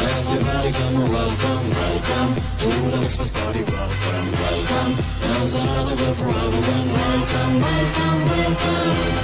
Everybody come welcome, welcome to the Christmas party. Welcome, welcome. There's another good for everyone. Welcome, welcome, welcome.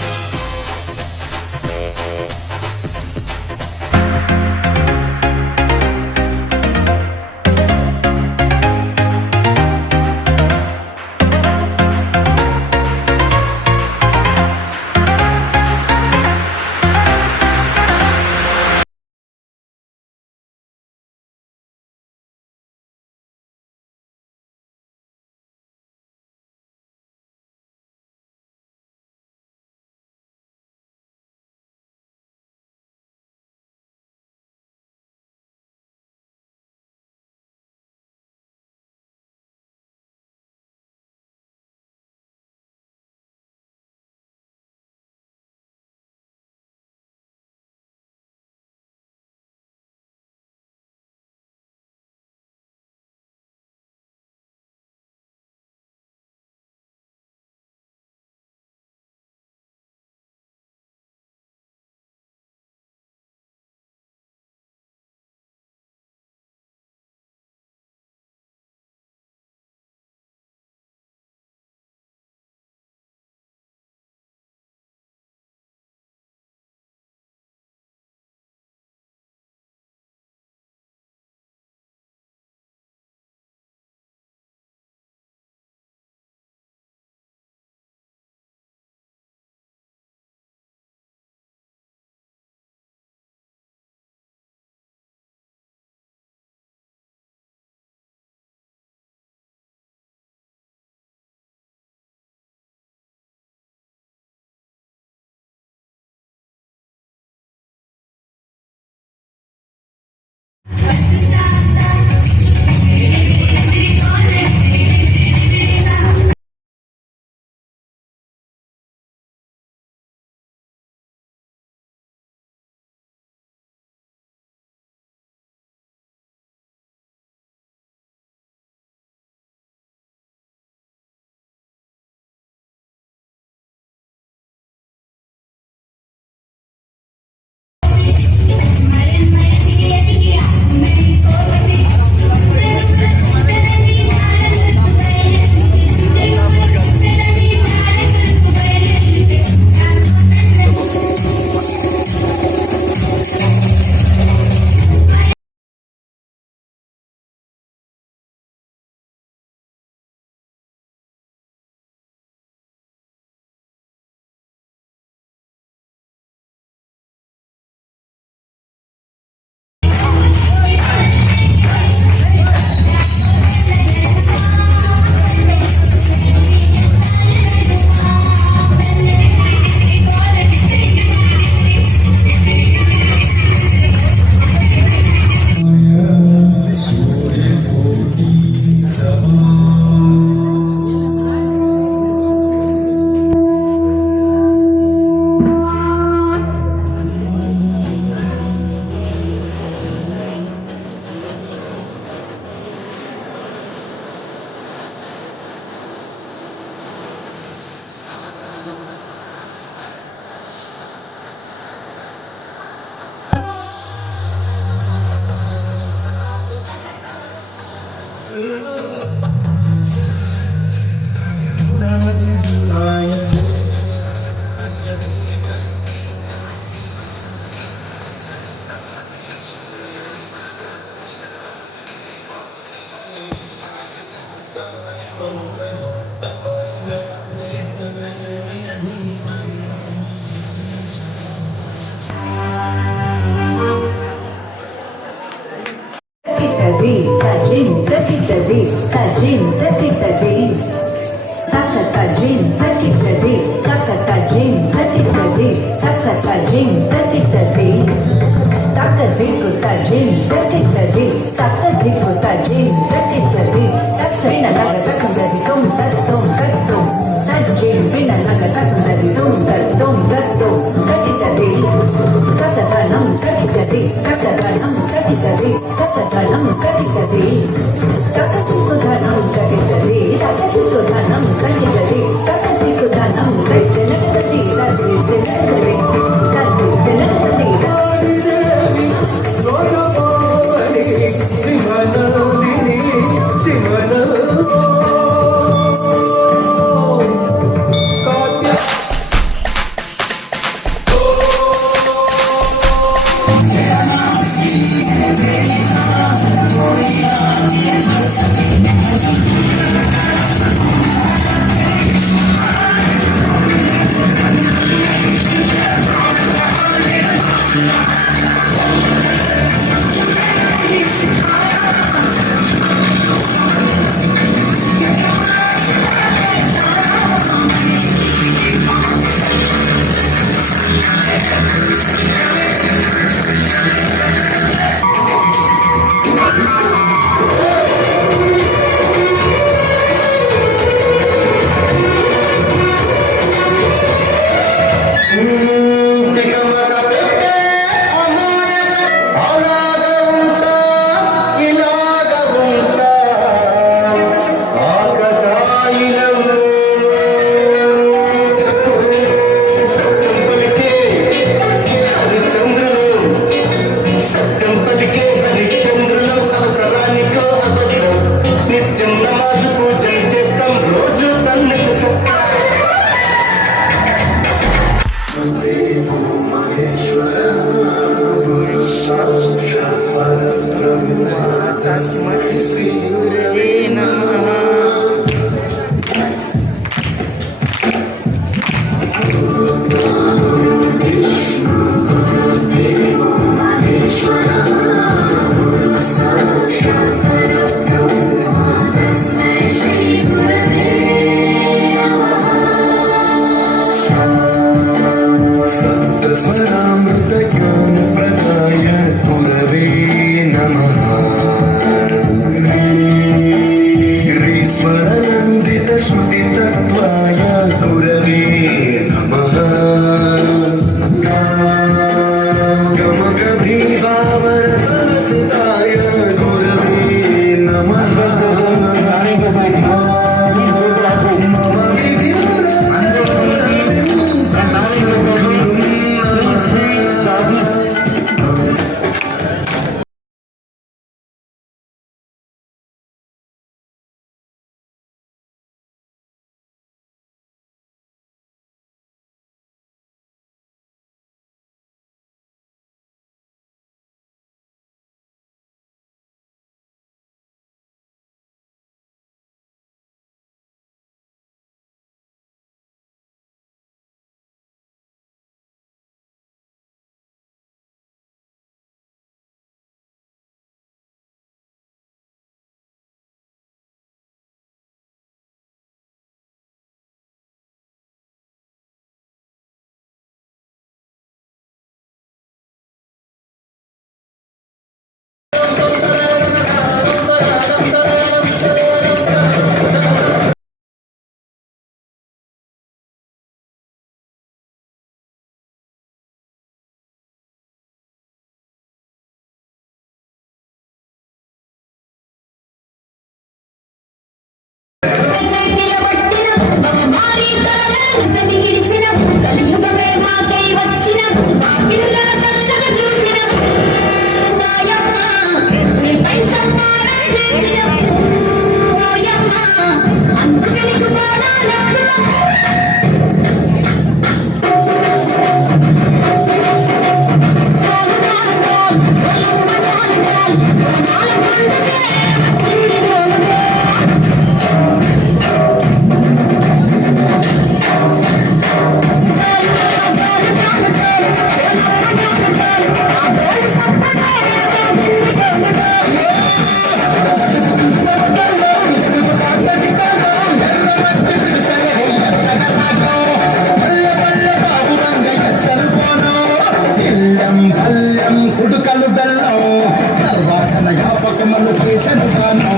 మన చేసెందుకానా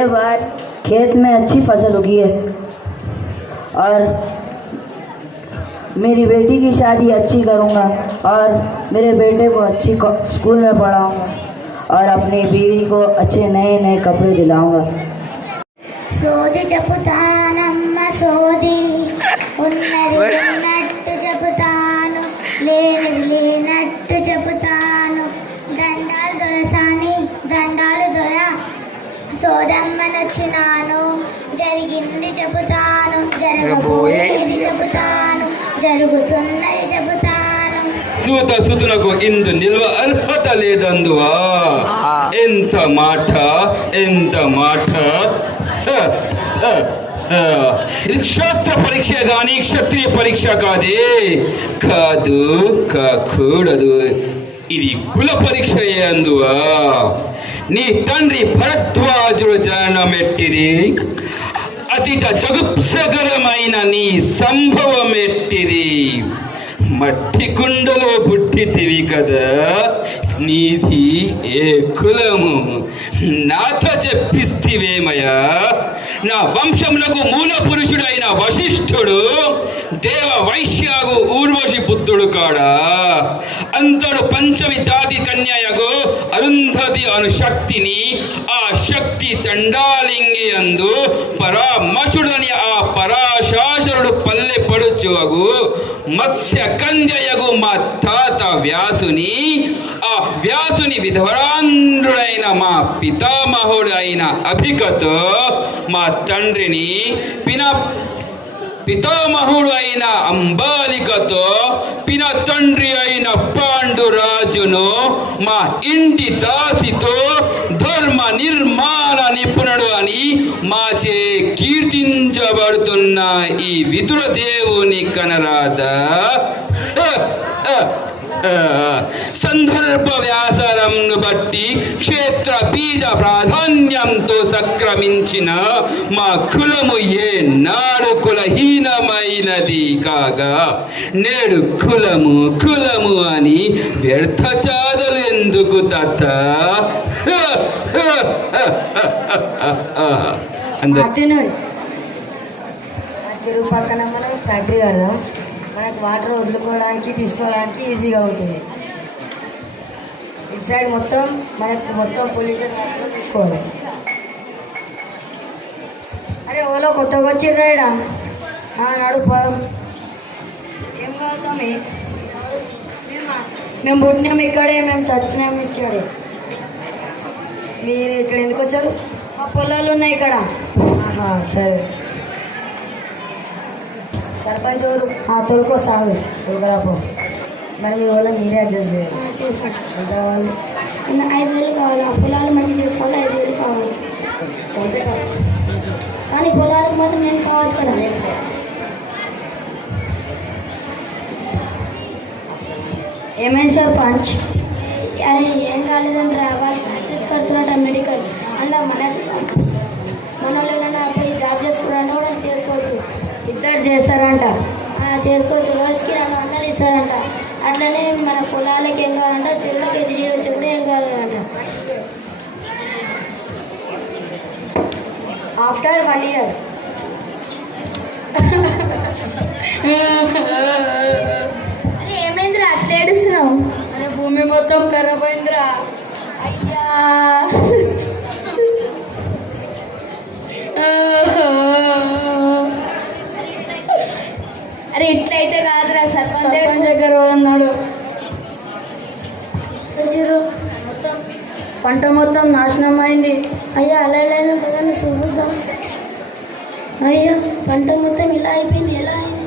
ये बार खेत में अच्छी फसल उगी है और मेरी बेटी की शादी अच्छी करूँगा और मेरे बेटे को अच्छी स्कूल में पढ़ाऊँगा और अपनी बीवी को अच्छे नए नए कपड़े दिलाऊँगा। సోది చెబుతానమ్మ సోది ఉన్నది ఉన్నట్టు చెబుతాను లేనిది లేనట్టు చెబుతాను దండాలు దొరసాని దండాలు దొర సోదమ్మనొచ్చినాను జరిగింది చెబుతాను జరగబోయేది చెబుతాను జరుగుతున్నది చెబుతాను సూత సుతులకు ఇందు నిల్వ అర్హత లేదందువా ఎంత మాట ఎంత మాట క్షేత్ర పరీక్ష కానీ క్షత్రియ పరీక్ష కాదు కాకూడదు ఇది కుల పరీక్ష అందువా నీ తండ్రి భరద్వాజుడు జననమెట్టిది అతిట జగుప్సకరమైన నీ సంభవం ఎట్టిది మట్టి కుండలో పుట్టితివి కదా నీది ఏ కులము నాతో చెప్పిస్తివేమయ్యా నా వంశములకు మూల పురుషుడైన వశిష్ఠుడు దేవ వైశ్యాగు ఊర్వశి పుత్రుడు కాడా అంతడు పంచమి జాతి కన్యయగు అరుంధతి అను శక్తిని ఆ శక్తి చండాలింగి అందు పరామశుడని ఆ పరాశాసురుడు పల్లె పడుచువగు మత్స్య కంజయగు మా తాత వ్యాసుని ఆ వ్యాసుని విధవరాంధ్రుడైన మా పితామహుడు అయిన అభికతో మా తండ్రిని పితామహుడు అయిన అంబాలికతో పిన తండ్రి అయిన పాండురాజును మా ఇంటి దాసితో ధర్మ నిర్మాణ నిపుణుడు అని మాచే కీర్తించబడుతున్న ఈ విదుర దేవుని కనరాదా సందర్భ వ్యాసరంను బట్టి క్షేత్ర బీజ ప్రాధాన్యంతో సక్రమించిన మా కులము ఏ నాడు కులహీనమైనది కాగా నేడు కులము అని వ్యర్థ చాదలు ఎందుకు తాత చెరువు పక్కన మనం ఫ్యాక్టరీ కడదాం మనకు వాటర్ వదులుకోవడానికి తీసుకోవడానికి ఈజీగా ఉంటుంది. ఇటు సైడ్ మొత్తం పొల్యూషన్ తీసుకోవాలి. అరే ఓలో కొత్తగా వచ్చిర్రాడా నడుపు ఏం కావుతాం మేము పుట్టినాం ఇక్కడే మేము చచ్చినాం ఇచ్చాడు. మీరు ఇక్కడ ఎందుకు వచ్చారు? మా పొలాలు ఉన్నాయి ఇక్కడ. సరే సర్పంచ్ ఎవరు? తొలుకో సాగు తొలకరాపో. మరి మీ వాళ్ళని మీరే అడ్జస్ట్ చేయాలి. చేస్తాను. ఎంత కావాలి? 5,000 కావాలి. ఆ పొలాలు మంచి చేసుకోవాలి. 5,000 కావాలి. సొంతే కావాలి కానీ పొలాలకు మాత్రం నేను కావాలి కదా. ఏమైంది సర్పంచ్? అరే ఏం కాలేదని వాళ్ళు మెసేజ్ కడుతున్నట్ట మెడికల్ అలా మన వాళ్ళు ఏమన్నా పోయి జాబ్ చేసుకోవాలంటే కూడా చేసుకోవచ్చు. ఇద్దరు చేస్తారంట. చేసుకోవచ్చు. రోజుకి 200 ఇస్తారంట. అట్లనే మన పొలాలకి ఏం కావాలంట, చెరువులకి ఎదిరి వచ్చి కూడా ఏం కావాలంట. After 1 year. అరే ఏమైందిరా అట్లా ఏడుస్తున్నావు? అరే భూమి మొత్తం ఖరాబ్ అయిందిరా. అయ్యా అరే ఇట్లయితే కాదురా. సర్పంచ్ దగ్గర అన్నాడు. పంట మొత్తం నాశనం అయింది. అయ్యా అలా ఎలా ప్రధాన చూద్దాం. అయ్యా పంట మొత్తం ఇలా అయిపోయింది. ఎలా అయింది?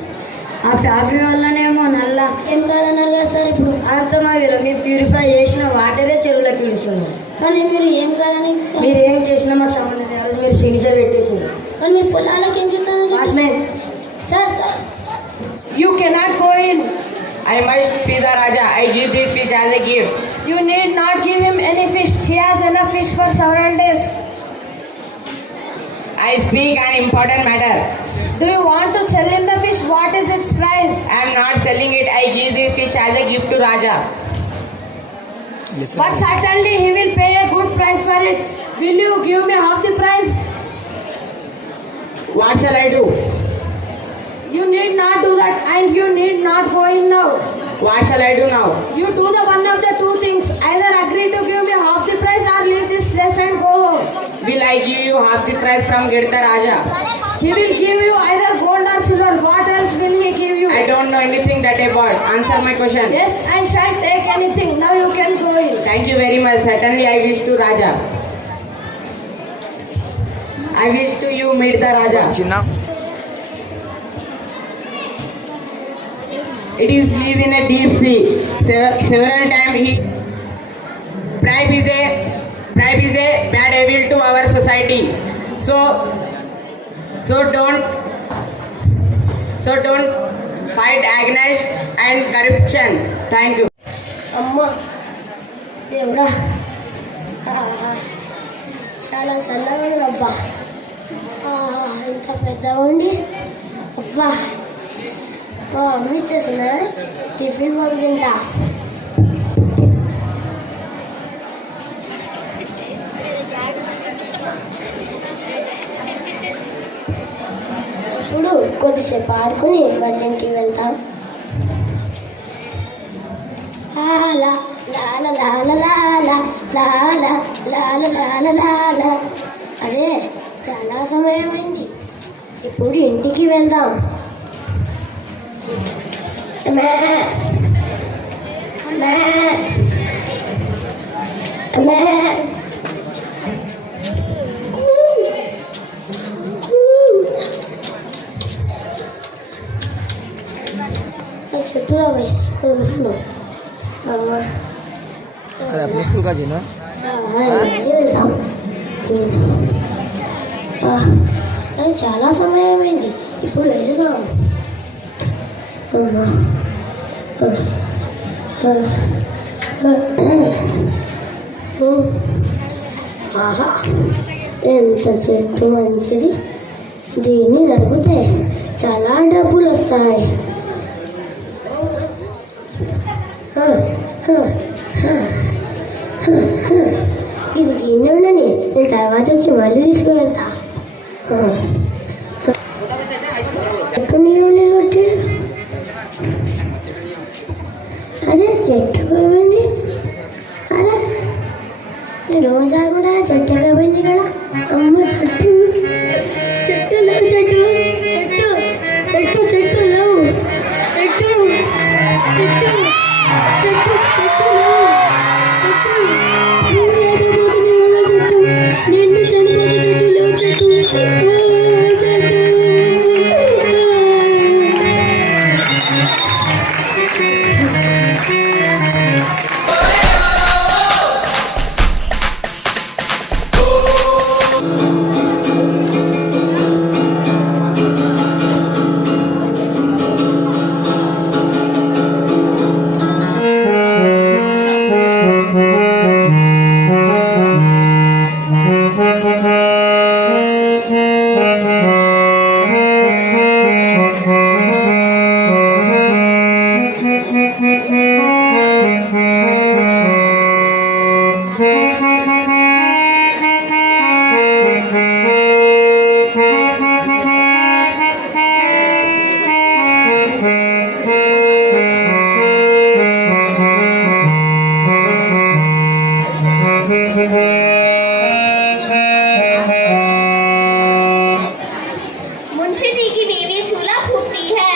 ఆ ఫ్యాక్టరీ వల్లనేమో నల్ల. ఏం కాదన్నారు కదా సార్. ఇప్పుడు అర్థమాదిలో మీరు ప్యూరిఫై చేసిన వాటరే చెరువులోకి విడుస్తున్నారు. కానీ మీరు ఏం కాదని మీరు ఏం చేసినా మాకు సంబంధం లేదు. మీరు సిగ్నేచర్ పెట్టేసింది. కానీ మీరు పొలాలకు ఏం చేస్తాను sir? You cannot go in. I must see the Raja. I give this fish as a gift. You need not give him any fish. He has enough fish for several days. I speak an important matter. Do you want to sell him the fish? What is its price? I am not selling it. I give this fish as a gift to Raja. but certainly he will pay a good price for it. Will you give me half the price? What shall I do? You need not do that, and you need not go in now. What shall I do now? You do the one of the two things. Either agree to give me half the price or leave this place and go home. Will I give you half the price from Girta Raja? He will give you either gold or silver. What else will he give you? I don't know anything that about. Answer my question. Yes, I shall take anything. Now you can go in. Thank you very much. Certainly I wish to Raja. I wish to you meet the Raja. It is live in a deep sea. Several times he bribe is a bad evil to our society. So don't fight against and corruption. Thank you. అమ్మా దేవుడా చాలా చల్లగా ఉంది అబ్బా. ఇంత పెద్దగా ఉండి అబ్బా అమ్మ ఇచ్చేసిన టిఫిన్ బాగా తింటా. ఇప్పుడు కొద్దిసేపు ఆడుకుని వాళ్ళ ఇంటికి వెళ్తాం. అరే చాలా సమయం అయింది, ఇప్పుడు ఇంటికి వెళ్దాం. చెట్టు రాబాయి కుదురుతున్నాం అమ్మా. అది చాలా సమయం అయింది, ఇప్పుడు వెళ్దాం. అమ్మా ఆహా ఎంత చెట్టు మంచిది, దీన్ని నడిపితే చాలా డబ్బులు వస్తాయి. ఇది గిన్నె ఉండని, నేను తర్వాత వచ్చి మళ్ళీ తీసుకువెళ్తా. చెట్టు నీళ్ళు కొట్టాడు, అదే చెట్టు పోయింది. అలా నేను రోజు ఆడుకుంటా, చెట్టు ఎక్కడ పోయింది కదా. అమ్మ చెట్టు చెట్టు లేవు, చెట్టు చెట్టు చెట్టు చెట్టు లేవు, చెట్టు చెట్టు చెట్టు చెట్టు లేవు, చెట్టు నేను లేకపోతే చెట్టు, నేను చనిపోతే చెట్టు లేవు, చెట్టు मुंशी जी की बीवी चूल्हा फूकती है,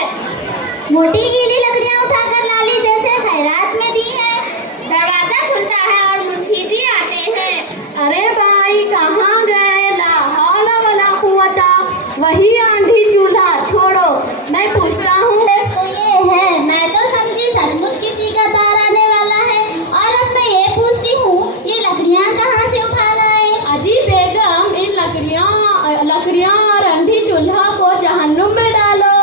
मोटी गीली लकड़ियां उठाकर लाली जैसे खैरात में दी है। दरवाजा खुलता है और मुंशी जी आते हैं। अरे भाई कहाँ गए, ला हौला वला कुव्वता, वही आंधी चूल्हा छोड़ो, मैं पूछता हूँ। तो ये है, मैं तो समझी सचमुच किसी का तार आने वाला है, और अब मैं ये पूछती हूँ ये लकड़ियाँ कहाँ से उठा लाए। अजी बेगम, इन लकड़ियाँ और अंधी चूल्हा को जहन्नुम में डालो।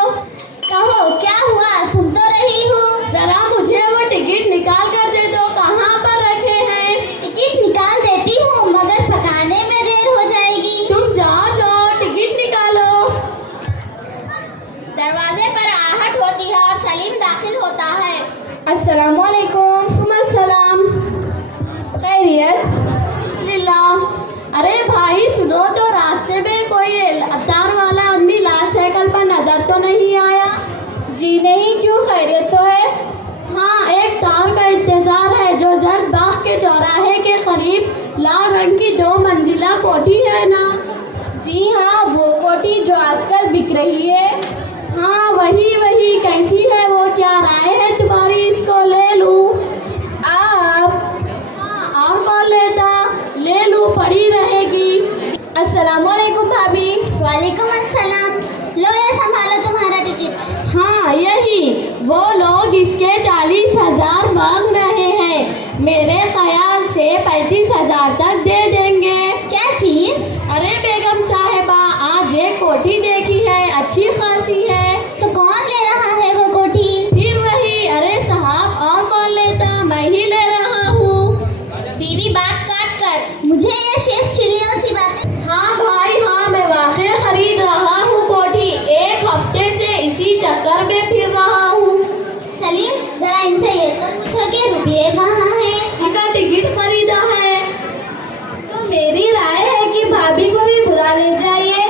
कहो क्या हुआ, सुन तो रही हूँ। जरा मुझे वो टिकट निकाल कर दे दो, कहाँ पर रखे हैं। टिकट निकाल देती हूँ, मगर पकाने में देर हो जाएगी। तुम जाओ टिकट निकालो। दरवाजे पर आहा खैरियत। अल्हम्दुलिल्लाह। अरे भाई सुनो तो, रास्ते में कोई अतार वाला आदमी लाल साइकिल पर नजर तो नहीं आया? जी नहीं, क्यों, खैरियत तो है? हाँ, एक तार का इंतजार है जो जर्द बाग के चौराहे के करीब लाल रंग की 2 मंजिला कोठी है ना? जी हाँ, वो कोठी जो आजकल बिक रही है। हाँ वही वही, कैसी है वो, क्या राय है तुम्हारी, इसको ले लूं? आप? हाँ, और कौन लेता, ले लूं, पड़ी रहेगी। अस्सलाम वालेकुम भाभी। वालेकुम अस्सलाम। लो ये संभालो तुम्हारा टिकट। हाँ यही, वो लोग इसके 40,000 मांग रहे हैं, मेरे ख्याल से 35,000 तक दे देंगे। क्या चीज? अरे बेगम साहिबा, आज एक कोठी देखी है, अच्छी खासी है। तो कौन ले रहा है वो कोठी? फिर वही, अरे साहब और कौन लेता, मैं ही ले रहा हूँ। बीवी बात काट कर मुझे ये शेख चिल्लियों सी बातें। हाँ भाई हाँ, मैं वाकई खरीद रहा हूँ कोठी, 1 हफ्ते से इसी चक्कर में फिर रहा हूँ। सलीम जरा इनसे ये तो पूछो कि रुपये कहाँ हैं? इनका टिकट खरीदा है। तो मेरी राय है कि भाभी को भी बुला ले जाइए।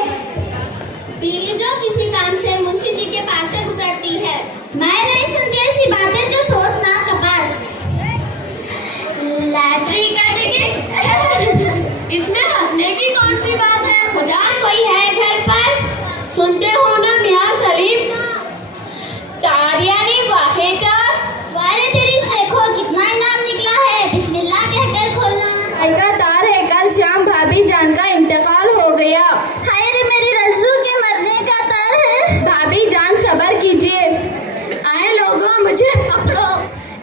बीवी जो किसी काम से मुंशी जी के पास से गुजरती है, मैं नहीं सुनती ऐसी बातें जो सोच ना कपास। लॉटरी का टिकट इसमें हंसने की कौन सी बात है, खुदा कोई है घर पर? सुनते हो ना मियाँ सलीम? तार यानी वाक़े का? वारे तेरी शेखो, कितना इनाम निकला है, बिस्मिल्लाह कहकर खोलना। का तार है, कल शाम भाभी जान का इंतकाल हो गया। हाय रे मेरी रज्जू के मरने का तार है। भाभी जान सब्र कीजिए। आए लोगों, मुझे पकड़ो।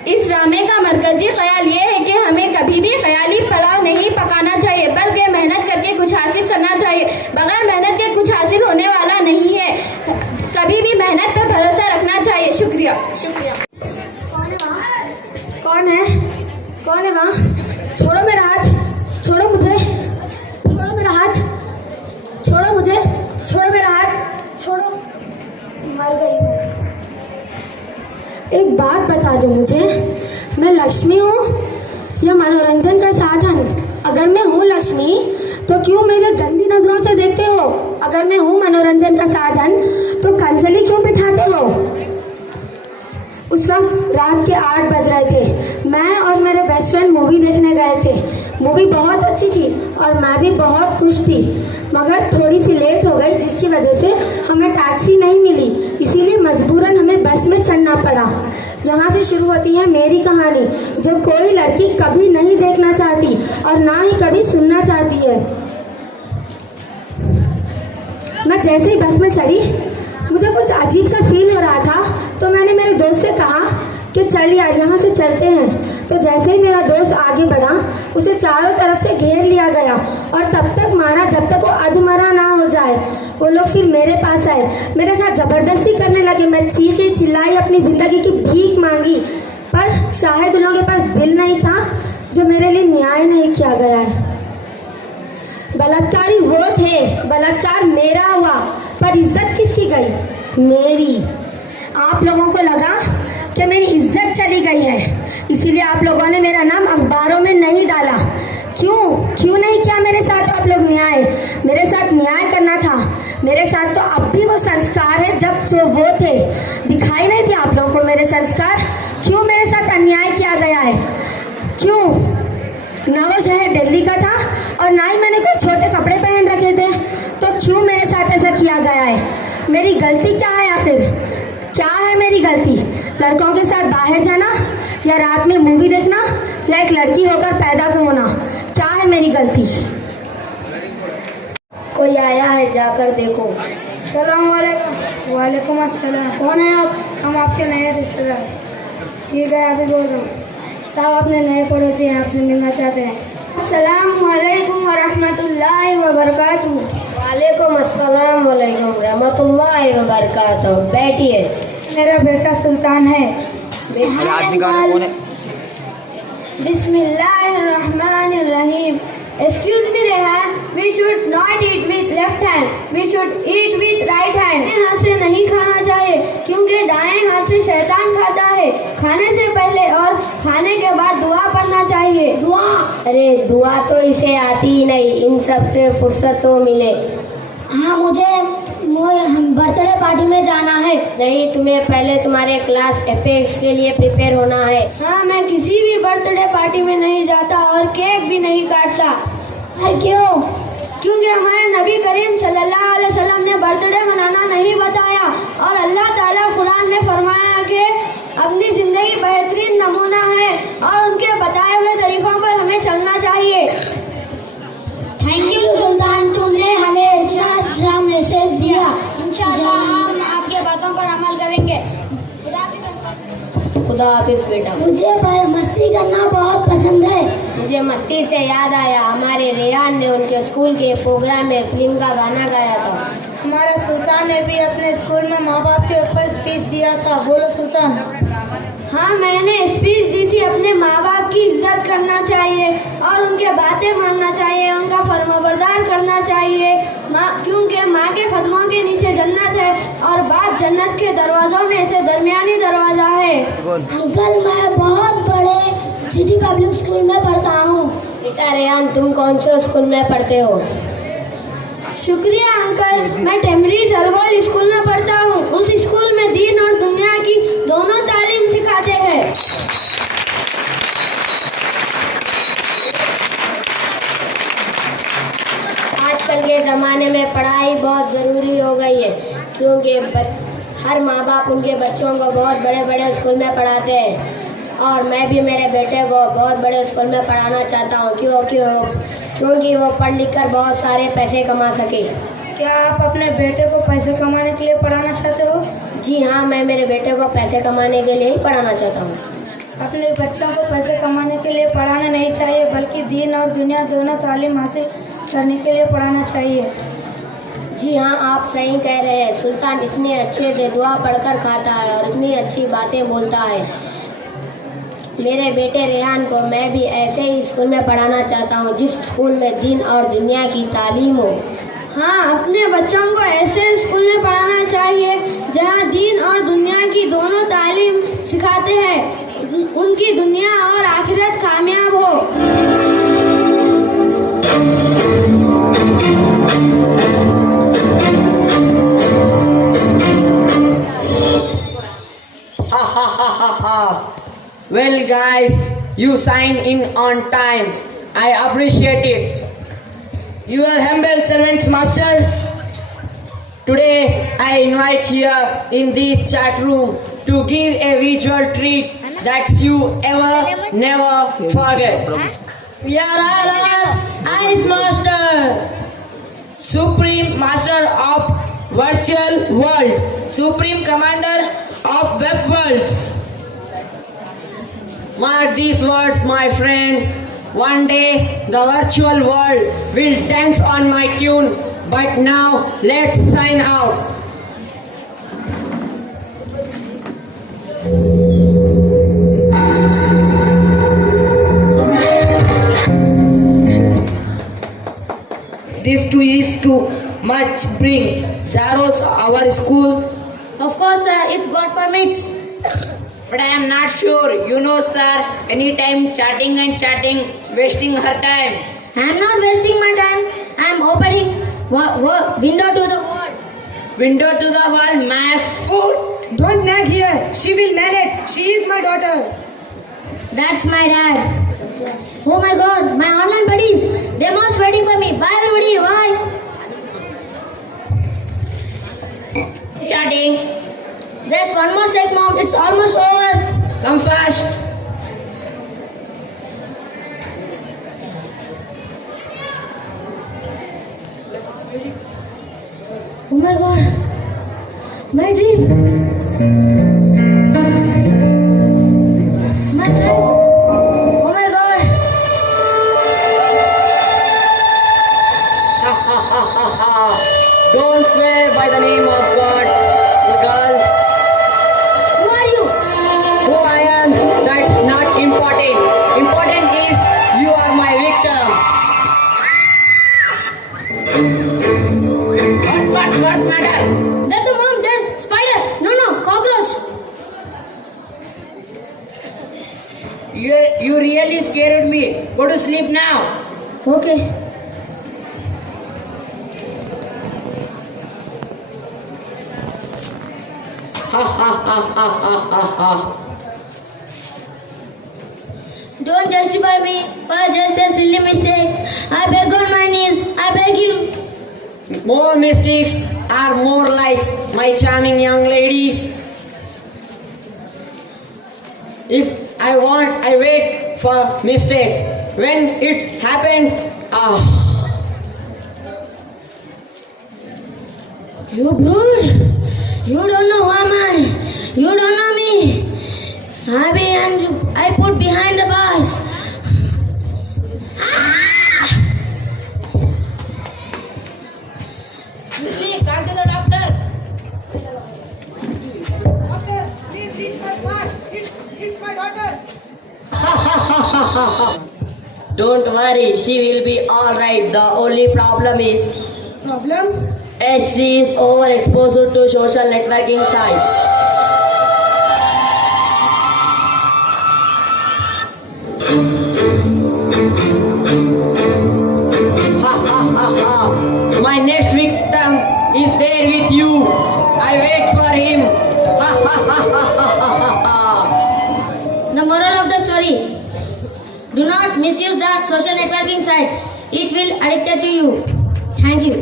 इस ड्रामे का मरकजी ख्याल ये है कि हमें कभी भी ख्याली पुलाव नहीं पकाना चाहिए, बल्कि मेहनत करके कुछ हासिल करना चाहिए। बगैर मेहनत के कुछ हासिल होने वाला नहीं है, कभी भी मेहनत पर भरोसा रखना चाहिए। शुक्रिया शुक्रिया। कौन है? कौन है वहाँ? छोड़ो मेरा हाथ, छोड़ो मुझे, छोड़ो मेरा हाथ, छोड़ो मुझे, छोड़ो मेरा हाथ, छोड़ो। मर गई मैं। एक बात बता दो मुझे, मैं लक्ष्मी हूँ या मनोरंजन का साधन? अगर मैं हूँ लक्ष्मी तो क्यों मुझे गंदी नजरों से देखते हो? अगर मैं हूँ मनोरंजन का साधन तो कंजली क्यों बिठाते हो? उस वक्त रात के 8 बज रहे थे, मैं और मेरे बेस्ट फ्रेंड मूवी देखने गए थे। मूवी बहुत अच्छी थी और मैं भी बहुत खुश थी, मगर थोड़ी सी लेट हो गई जिसकी वजह से हमें टैक्सी नहीं मिली, इसीलिए मजबूरन हमें बस में चढ़ना पड़ा। यहाँ से शुरू होती है मेरी कहानी, जो कोई लड़की कभी नहीं देखना चाहती और ना ही कभी सुनना चाहती है। मैं जैसे ही बस में चढ़ी, मुझे कुछ अजीब सा फील हो रहा था, तो मैंने मेरे दोस्त से कहा कि चल यार यहाँ से चलते हैं। तो जैसे ही मेरा दोस्त आगे बढ़ा, उसे चारों तरफ से घेर लिया गया और तब तक मारा जब तक वो अधमरा ना हो जाए। वो लोग फिर मेरे पास आए, मेरे साथ ज़बरदस्ती करने लगे। मैं चीखी चिल्लाई, अपनी ज़िंदगी की भीख मांगी, पर शायद उन लोगों के पास दिल नहीं था जो मेरे लिए न्याय नहीं किया गया है। बलात्कारी वो थे, बलात्कार मेरा हुआ, पर इज्जत किसकी गई? मेरी। आप लोगों को लगा कि मेरी इज्जत चली गई है, इसीलिए आप लोगों ने मेरा नाम अखबारों में नहीं डाला। क्यों नहीं किया मेरे साथ आप लोग न्याय? मेरे साथ न्याय करना था। मेरे साथ तो अब भी वो संस्कार है जब जो वो थे। दिखाई नहीं थे आप लोगों को मेरे संस्कार? क्यों मेरे साथ अन्याय किया गया है? क्यों? ना वो शहर दिल्ली का था और ना ही मैंने कोई छोटे कपड़े पहन रखे थे, तो क्यों मेरे साथ ऐसा किया गया है? मेरी गलती क्या है? या फिर क्या है मेरी गलती? लड़कों के साथ बाहर जाना, या रात में मूवी देखना, या एक लड़की होकर पैदा को होना? क्या है मेरी गलती? कोई आया है, जाकर देखो। सलाम वालेकुम। वालेकुम अस्सलाम। कौन है आप? हम आपके नए रिश्तेदार। ठीक है, अभी बोल रहा हूँ साहब, अपने नए पड़ोसी हैं, आपसे मिलना चाहते हैं। अस्सलाम वालेकुम व रहमतुल्लाहि व बरकातुहू। वालेकुम अस्सलाम वालेकुम रहमतुल्लाहि व बरकातुहू। बैठिए। मेरा बेटा सुल्तान है। बिस्मिल्लाहिर्रहमानिर्रहीम। Excuse me Rehan, we should not eat with left hand, we should eat with right hand। दाएं हाथ से नहीं खाना चाहिए क्योंकि दाएं हाथ से शैतान खाता है। खाने से पहले और खाने के बाद दुआ पढ़ना चाहिए। दुआ अरे दुआ तो इसे आती ही नहीं, इन सब से फुर्सत तो मिले। हाँ मुझे बर्थडे पार्टी में जाना है। नहीं, तुम्हें पहले तुम्हारे क्लास एफएक्स के लिए प्रिपेयर होना है। हाँ मैं किसी भी बर्थडे पार्टी में नहीं जाता और केक भी नहीं काटता। अरे क्यों? क्योंकि हमारे नबी करीम सल्लल्लाहु अलैहि वसल्लम ने बर्थडे मनाना नहीं बताया और अल्लाह ताला कुरान में फरमाया कि अपनी जिंदगी बेहतरीन नमूना है और उनके बताए हुए तरीकों पर हमें चलना चाहिए। थैंक यू सुल्तान, तुमने हमें इतना अच्छा मैसेज दिया। इंशाअल्लाह हम आपके बातों पर अमल करेंगे। खुदा हाफिज बेटा। मुझे मस्ती करना बहुत पसंद है। मुझे मस्ती से याद आया, हमारे रेहान ने उनके स्कूल के प्रोग्राम में फिल्म का गाना गाया था। हमारा सुल्तान ने भी अपने स्कूल में माँ बाप के ऊपर स्पीच दिया था। बोलो सुल्तान। हाँ मैंने स्पीच दी थी, अपने माँ बाप की इज्जत करना चाहिए और उनके बातें मानना चाहिए, उनका फर्माबरदार करना चाहिए। क्योंकि माँ के कदमों के नीचे जन्नत है और बाप जन्नत के दरवाजों में से दरमियानी दरवाजा है। अंकल मैं बहुत बड़े सिटी पब्लिक स्कूल में पढ़ता हूँ। बेटा रेहान, तुम कौन से स्कूल में पढ़ते हो? शुक्रिया अंकल, मैं टेमरी सरगोल स्कूल में पढ़ता हूँ। उस स्कूल में दीन और दुनिया की दोनों तालीम सिखाते हैं। आजकल के ज़माने में पढ़ाई बहुत ज़रूरी हो गई है, क्योंकि हर माँ बाप उनके बच्चों को बहुत बड़े बड़े स्कूल में पढ़ाते हैं और मैं भी मेरे बेटे को बहुत बड़े स्कूल में पढ़ाना चाहता हूँ। क्योंकि वो पढ़ लिख कर बहुत सारे पैसे कमा सके। क्या आप अपने बेटे को पैसे कमाने के लिए पढ़ाना चाहते हो? जी हाँ, मैं मेरे बेटे को पैसे कमाने के लिए ही पढ़ाना चाहता हूँ। अपने बच्चों को पैसे कमाने के लिए पढ़ाना नहीं चाहिए, बल्कि दीन और दुनिया दोनों तालीम हासिल करने के लिए पढ़ाना चाहिए। जी हाँ, आप सही कह रहे हैं। सुल्तान इतने अच्छे से दुआ पढ़कर खाता है और इतनी अच्छी बातें बोलता है। मेरे बेटे रेहान को मैं भी ऐसे ही स्कूल में पढ़ाना चाहता हूँ, जिस स्कूल में दीन और दुनिया की तालीम हो। हाँ, अपने बच्चों को ऐसे स्कूल में पढ़ाना चाहिए जहाँ दीन और दुनिया की दोनों तालीम सिखाते हैं, उनकी दुनिया और आखिरत कामयाब हो। Well guys, you signed in on time. I appreciate it. Your humble servants, masters. Today I invite here in this chat room to give a visual treat that you never forget. We are all Ice Master, Supreme Master of Virtual World, Supreme Commander of Web Worlds. Mark these words, my friend. One day the virtual world will dance on my tune. But now let's sign out. This too is too much. Bring Zaros our school. Of course, sir, if God permits. But I am not sure. You know, sir, anytime chatting and chatting, wasting her time. I am not wasting my time. I am opening window to the world. Window to the world, my foot. Don't nag here. She will manage. She is my daughter. That's my dad. Oh my God, my online buddies. They're most waiting for me. Bye everybody. Bye. Chatting. Just one more sec, mom. It's almost over. Come fast. Oh my God. My dream. My life. Oh my God. Don't swear by the name of God, girl. Who are you? Who I am, that's not important. Important is you are my victim. What's matter? That's the mom. There's spider. No, cockroach. sleep now. Okay. Ha ha ha ha ha ha ha. Don't justify me for just a silly mistake. I beg on my knees. I beg you. More mistakes are more likes, my charming young lady. If I want, I wait for mistakes. When it happened, You brute. You don't know who am I. You don't know me. I put behind the bars. come to the doctor. Doctor, please reach my part. It's my daughter. Don't worry, she will be all right. The only problem is Problem? as she is overexposed to social networking site. Ha ha ha ha. My next victim is there with you. I wait for him. Ha ha ha ha ha ha ha. The moral of the story: do not misuse that social networking site. It will addicted to you. Thank you.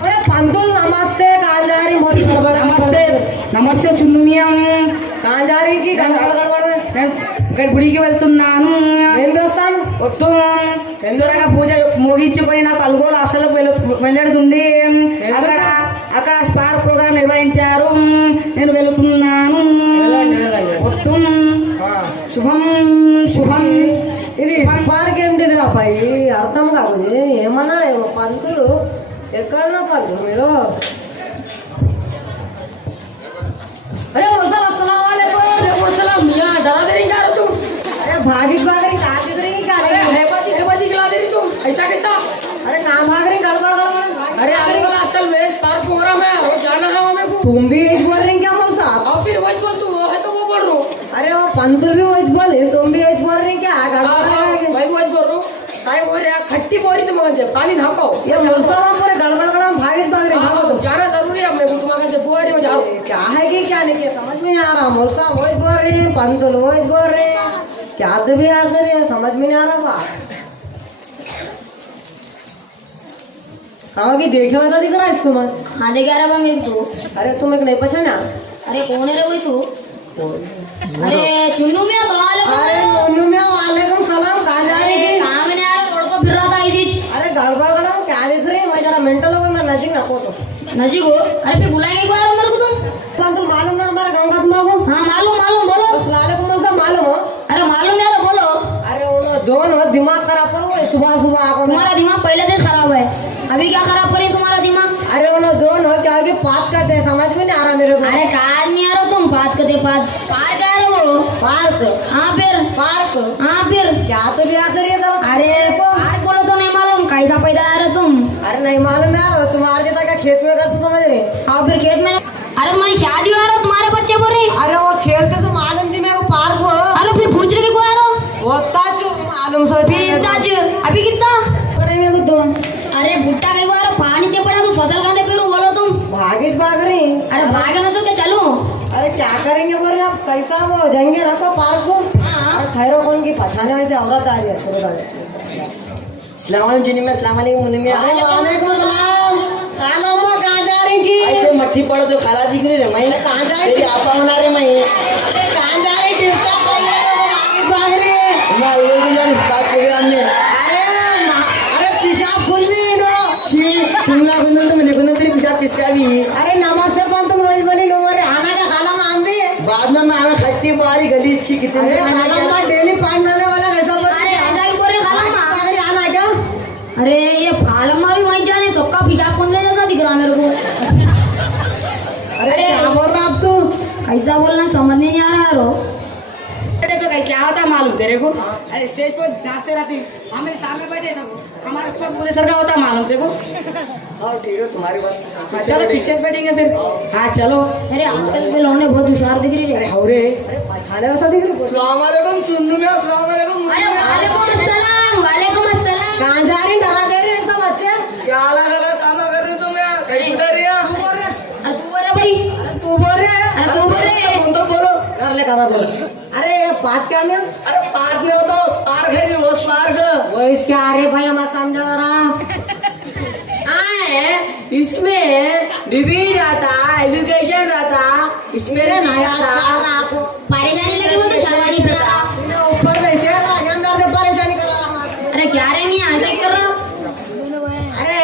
अरे पंतुल नमस्ते कहाँ जा रही बहुत गड़बड़ नमस्ते नमस्ते चुन्नू मियाँ कहाँ जा रही की गड़बड़ में గుడికి వెళ్తున్నాను ఏం చేస్తాను ఒట్టు ఎందుకనగా పూజ ముగించుకొని నాకు అల్గోలు అసలు వెళ్ళడుతుంది అక్కడ అక్కడ స్పార్ ప్రోగ్రామ్ నిర్వహించారు నేను వెళ్తున్నాను ఒట్టు శుభం శుభం ఇది పార్క్ ఏంటిది అబ్బాయి అర్థం కాదు ఏమన్నా పంతులు ఎక్కడన్నా పంతులు మీరు अरे मुर्सल अस्सलाम वालेकुम सलाम यहाँ डरा दे रही क्या रहे तुम? अरे भागी भाग रही कहाँ दिख रही क्या अरे हैबाती खिला दे रही तुम ऐसा कैसा? अरे कहाँ भाग रही गड़बड़ गड़बड़ अरे आने वाला असल में स्टार प्रोग्राम है वो जाना है हमें को तुम भी वही बोल रही क्या मुर्सा और फिर वही बोल तू वो है तो वो बोल रहा हूँ अरे वो पंतुल भी वही बोले तुम भी वही बोल रही क्या गड़बड़ है भाई वही बोल रहा हूँ टाइम हो रहा खट्टी बोरी तुम मगन से पानी नहाओ ये मुर्सा पूरे गड़बड़ गड़बड़ भाग रही भागो जाना जरूरी है अपने को तुम्हारे से बुआड़ी में जाओ क्या है कि क्या नहीं किया समझ में नहीं आ रहा मुर्सा वही बोल रही है पंतुल वही बोल रहे हैं क्या तो भी आ रही है समझ में नहीं आ रहा बात कहाँ की देखे वैसा दिख रहा है इसको मैं हाँ देखा रहा मेरे तू. अरे तुम एक नहीं पहचाना अरे कौन है रे वही तू? अरे चुन्नू मियाँ अरे मोनू मियाँ वालेकुम सलाम कहाँ जा रही थी कहाँ मैंने यार रोड को फिर रहा था इसी. अरे गड़बड़ गड़बड़ क्या दिख रही है मैं जरा मेंटल हो गई मैं नजीक ना को तो नजीक हो. अरे फिर बुलाएंगे एक बार मेरे को तुम. पंतुल मालूम ना हमारा गंगा तुम्हारा हाँ मालूम मालूम बोलो. वालेकुम सलाम मालूम हो अरे मालूम यार बोलो. अरे वो दोनों दिमाग खराब करो सुबह सुबह आको तुम्हारा दिमाग पहले से खराब है. अभी क्या खराब करे तुम्हारा दिमाग? अरे वो दोनों क्या आगे बात करते हैं समझ में नहीं आ रहा मेरे को अरे कहा आदमी आ रहा तुम बात करते बात पार्क आ रहे हो. पार्क हाँ फिर पार्क हाँ फिर क्या तो भी आता रही है जरा अरे पार्क बोलो तो नहीं मालूम कैसा पैदा आ रहे तुम. अरे नहीं मालूम यार तुम्हारे जैसा क्या खेत में करते समझ रहे हाँ फिर खेत में. अरे तुम्हारी शादी हो रहा तुम्हारे बच्चे बोल रहे. अरे वो खेलते तो मालूम जी मेरे को पार्क हो अरे फिर पूछ रहे को आ रहा. वो ताजु मालूम सो फिर इतना अभी कितना पड़ेंगे को तुम अरे भुट्टा कहीं बार पानी दे पड़ा तो फसल खाते फिर बोलो तुम. भागिस भाग रही अरे भागे ना तो क्या चलो. अरे क्या करेंगे बोल रहे आप कैसा वो जंगे रखो पार्क को हाँ. अरे थैरो कौन की पछाने वैसे औरत आ रही है छोड़ दे सलाम जिनी में सलाम अलैकुम मुन्नी में वालेकुम सलाम खाला मां कहां जा रही की आई तो मट्ठी पड़ो तो खाला जी रे मैं कहां जा रही आपा बना रे मैं अरे कहां जा रही टिपटा भाग रही है मैं वो भी जान स्टाफ प्रोग्राम में अरे पेशाब खुल ली नो शिमला गुंदल तो मैंने गुंदल तेरी पेशाब किसका भी अरे नमाज पे तुम रोज बोली लो रे आना का खाला मान दी बाद में मैं आना खट्टी बारी गली अच्छी कितनी खाला मां डेली पान बनाने वाला कैसा अरे आजा ही बोल रहे खाला माँ. आना क्या अरे ये फालमा भी वहीं जाने सबका पेशाब कौन ले जैसा दिख रहा मेरे को. अरे क्या बोल रहा आप तू कैसा बोलना समझ में नहीं आ रहा यारो. बेटे तो क्या होता मालूम तेरे को? अरे स्टेज पर नाचते रहती हमें सामने बैठे सब हमारे ऊपर पूरे सर का होता मालूम देखो. हाँ ठीक है तुम्हारी बात हाँ चलो पीछे बैठेंगे फिर. हाँ चलो. अरे आजकल के लौंडे बहुत होशियार दिख रही है. हौरे अरे पछाने वैसा दिख रही अस्सलाम वालेकुम चुन्नू में अस्सलाम वालेकुम. अरे वालेकुम अस्सलाम वालेकुम कमर पर। अरे ये पार्क क्या में? अरे पार्क में हो तो पार्क है जी, वो पार्क वो इसके आगे भाई हम समझा रहा इसमें डिबेट रहता, एजुकेशन रहता, इसमें परेशानी लगी वो तो शर्वानी पे था। ऊपर अंदर से परेशानी कर रहा। अरे क्या रे मियां ऐसा कर रहा? अरे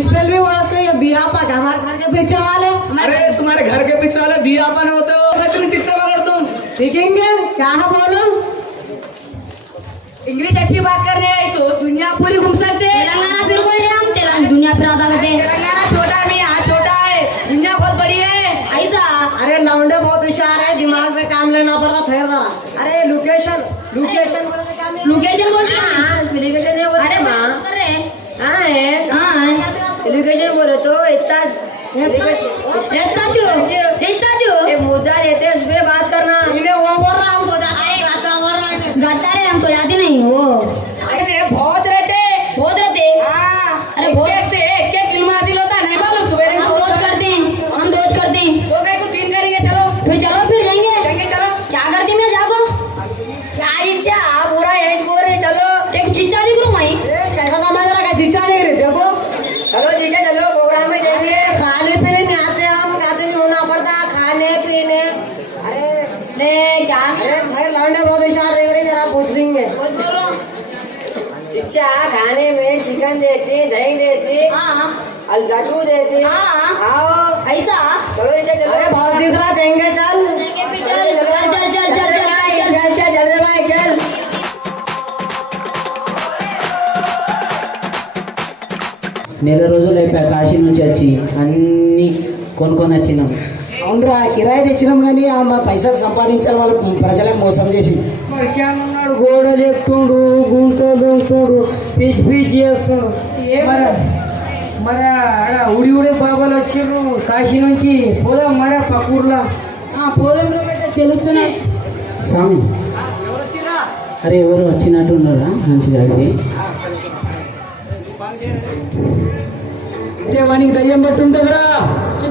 स्पेल भी बोला तो ये बियापा हमारे घर के पीछे वाले। अरे तुम्हारे घर के पीछे वाले बियापन होते हो, तुम सीखते मगर तुम सीखेंगे क्या है बोलो। इंग्लिश अच्छी बात करने आई तो दुनिया पूरी घूम सकते। तेलंगाना फिर कोई रे हम तेलंगाना दुनिया फिर आता करते। तेलंगाना छोटा में यहाँ छोटा है, दुनिया बहुत बड़ी है। ऐसा? अरे लौंडे बहुत होशियार है, दिमाग से काम लेना पड़ता ठहर रहा। अरे लोकेशन लोकेशन बोलते काम लोकेशन बोलते हैं? हाँ लोकेशन है बोलते। अरे माँ बात कर रहे हाँ है हाँ एजुकेशन बोले तो इतना एक मुद्दा रहते हैं उसमें बात करना। इन्हें वो बोल रहा हूँ गाता रे हम तो याद नहीं वो ऐसे बहुत रहते हाँ। अरे बहुत से एक किलो हासिल होता नहीं मालूम तुम्हें। हम दोज करते हैं दो गए को तीन करेंगे चलो फिर जाएंगे चलो क्या करती मैं जाको क्या इच्छा पूरा यही बोल रहे चलो। एक चिच्चा दिख रू मैं कैसा काम है का जीजा नहीं रहे देखो। चलो जीजा चलो प्रोग्राम में जाएंगे। खाने पीने नहीं आते हम, खाते भी होना पड़ता खाने पीने। अरे ले क्या अरे भाई लौंडे बहुत होशियार रह रहे जरा पूछ लेंगे। बोल बोल रहा हूँ चिच्चा खाने में चिकन देती, दही देती, हाँ लड्डू देती। हाँ। आओ ऐसा चलो इधर चलो। अरे बहुत दिख रहा जाएंगे चल जाएंगे फिर चल चल रे भाई चल। నెల రోజులు అయిపోయా కాశీ నుంచి వచ్చి అన్నీ కొనుక్కొని వచ్చినాం. అవునరా కిరాయి తెచ్చినాం కానీ మా పైసలు సంపాదించాలి వాళ్ళు ప్రజలకు మోసం చేసి. వర్షాలు గోడలు ఎక్కుండు గుంటలు దుంకుడు పిచ్చి పిచ్చి చేస్తుండు. మన ఉడి ఉడి బాబాలు వచ్చిండ్రు కాశీ నుంచి పోదాం మరే పక్కూర్లా పోదాం తెలుస్తున్నాయి. స్వామి అరే ఎవరు వచ్చినట్టు ఉన్నారా మంచిగా అది వానికి దయ్యం బట్టి ఉంటుందిరా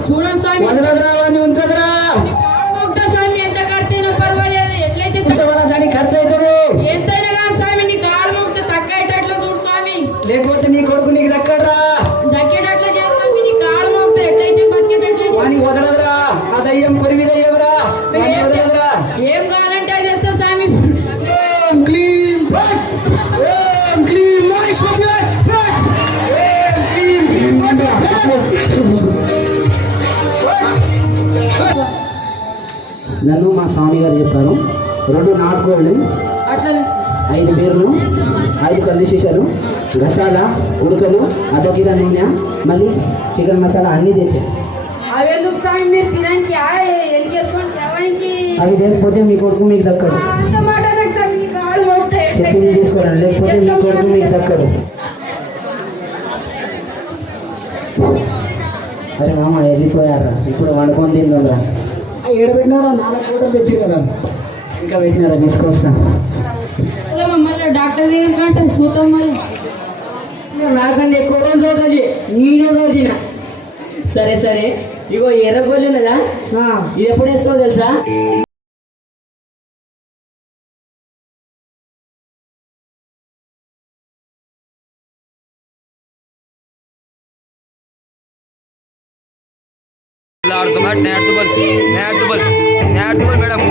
చూడండి స్వామి వదలదురా వాడిని ఉంచదురా. స్వామి ఎంత ఖర్చు అయినా పర్వాలేదు ఎట్లయితే దానికి ఖర్చు అవుతుంది. ఎంతైనా కానీ స్వామి నీ కాళ్ళు మొక్కితే తగ్గేటట్లు చూడు స్వామి. లేకపోతే నీ కొడుకు నీకు దక్కడరా దక్కేటట్లు చేస్తాం నీ కాళ్ళు మొక్కితే ఎట్లయితే బతికేటట్లు వానికి వదలదురా. ఆ దయ్యం కొరివి దయ్యంరా వదలదురా. ఏం కావాలంటే అది చేస్తా స్వామి. ఓం క్లీం ఫట్ ఓం క్లీం మహేశ్వర ఫట్ ఓం క్లీం క్లీం ఫట్. నన్ను మా స్వామి గారు చెప్పారు 2 నాటుకోళ్ళు, అట్లా 5 బీర్లు, 5 కల్లు శీషాలు, గసాల ఉడకలు, అర్ధ నూనె, మళ్ళీ చికెన్ మసాలా అన్నీ తెచ్చాను. అవి ఎందుకు స్వామి మీరు తినడానికి ఎలికేసుకొని తేవడానికి అవి చేయకపోతే మీ కొడుకు మీకు దక్కడు. అంత మాట నాకు స్వామి నీ కాళ్ళు మొక్కుతాయి. చెప్పింది తీసుకోరండి, లేకపోతే మీ కొడుకు మీకు దక్కడు. అరే మామ వెళ్ళిపోయారా, ఇప్పుడు వండుకొని తిందా. ఏడబెట్టినారా 4 పూటలు తెచ్చి కదా ఇంకా పెట్టినారా తీసుకొస్తా. మళ్ళీ డాక్టర్ దగ్గర కంటే చూద్దాం మరి. నాకంటే ఎక్కువ రోజు అవుతుంది నేనే రోజున. సరే ఇగో ఎర్రగోళ్ళు ఉన్నదా ఇది ఎప్పుడు వేస్తావు తెలుసా? मैडम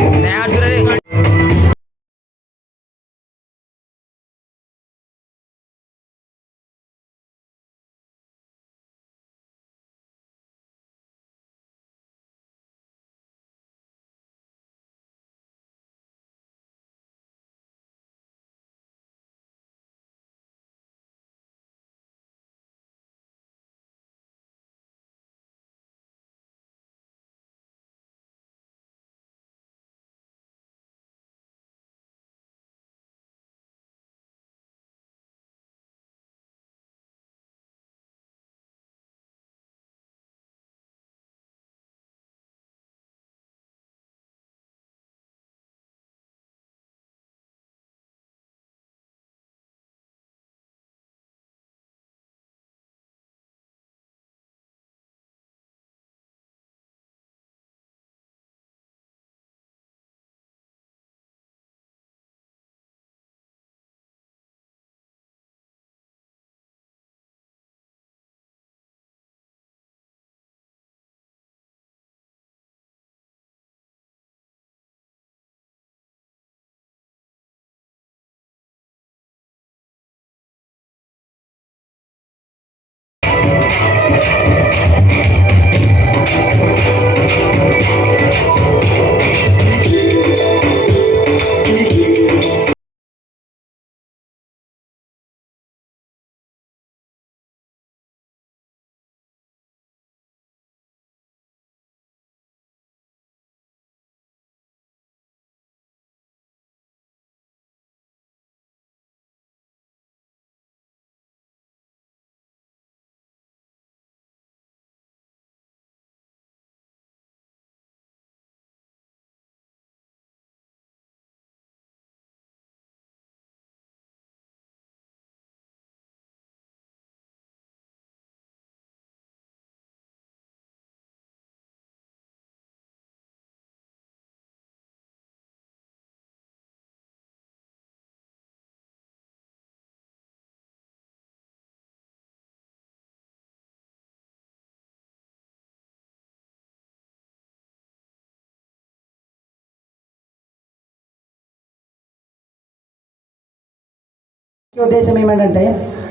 ఉద్దేశం ఏమిటంటే